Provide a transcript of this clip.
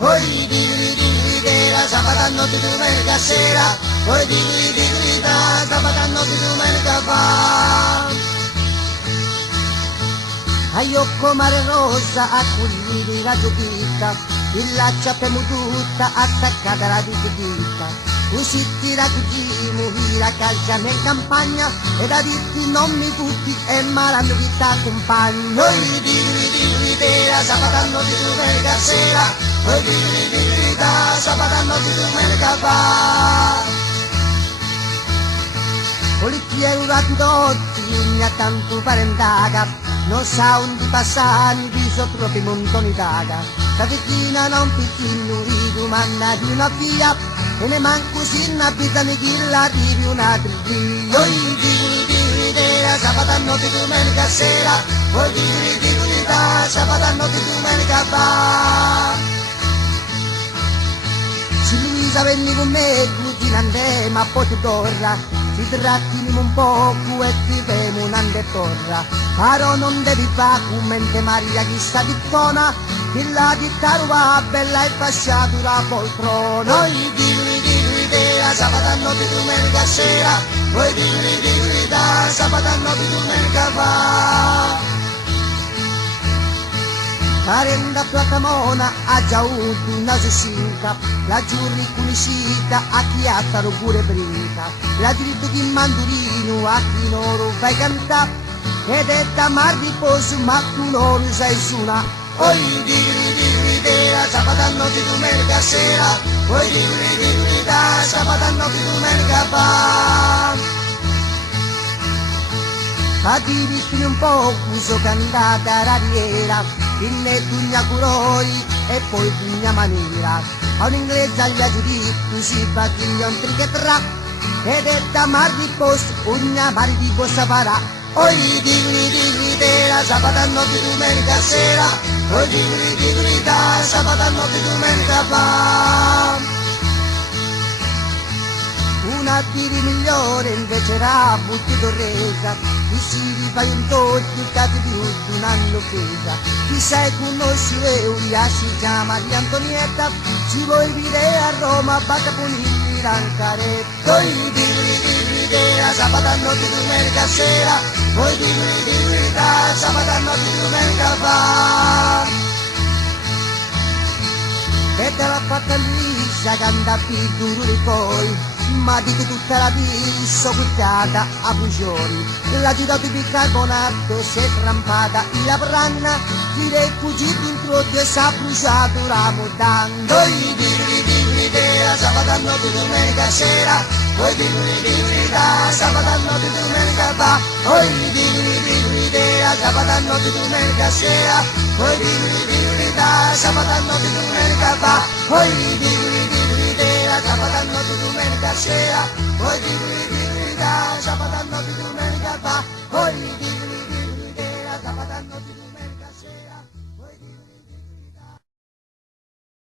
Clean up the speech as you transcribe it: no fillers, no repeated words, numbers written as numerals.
Poi di la sabato notte domenica sera, poi di da sabato notte domenica fa. A Iocco mare rosa, a culli la giochita, il laccia tutta attaccata alla dita. Così tira cugino, la calcia nel campagna, e da dirti non mi butti, e malando chi t'accompagna. Noi di la sabato notte domenica sera, poi di da sabato notte domenica fa. Politiero randotti, non ha tanto parentaga, non sa un di passare, viso proprio montoni d'aga. La vecchina non picchino, ridomanda di una via, e ne manco si ne abita né chi l'arrivi un'altra via. Noi di la sabato notte domenica sera, poi di da sabato notte domenica fa. Se Luisa venni con me, cugina andiamo a Potitorra, ci trattiniamo un poco e ti vemo un'ande torra. Però non devi fare come Maria chi sta di tona, che la chitarra va bella e fasciata la poltrona. Noi di la sabato notte domenica sera, poi di da sabato notte domenica fa. Parenda platamona ha già avuto una suscita, la giurri cunicita a chi attaro pure brinca, la diritto chi mandurino a chi loro fai cantare, ed è da mar riposo ma tu non sai suona. Poi di la sabato notte domenica sera, poi di da sabato notte domenica fa. A dirti un po' uso cantata rariera, pinne tugna curoi e poi tugna maniera. A un inglese agli aggiuditi si fa chi un trichetra, ed è da mar di posto, ogni mare di posta farà. Poi di la sabato notte domenica sera, poi di da sabato notte domenica fa. Una tiri migliore invece era butti torresa, chi si rifai un tocco, cade più di un anno offesa. Chi sai conosce Euria, si chiama Maria Antonietta, ci vuoi vedere a Roma, batta puniti l'ancaretta. Poi di la sabato notte domenica sera, poi di da sabato notte domenica fa. E te l'ha fatta liscia, canta più duro di poi, ma di tutta la vita soccuttata a bugioni. La città di bicarbonato si è trampata in la branna, direi fuggito in trotto e s'ha bruciato la mutanda. Poi di la sabato notte domenica sera, poi di da sabato notte domenica fa. Poi di la sabato notte domenica sera, poi di da sabato notte domenica fa. Poi di la sabato notte domenica sera, poi di da sabato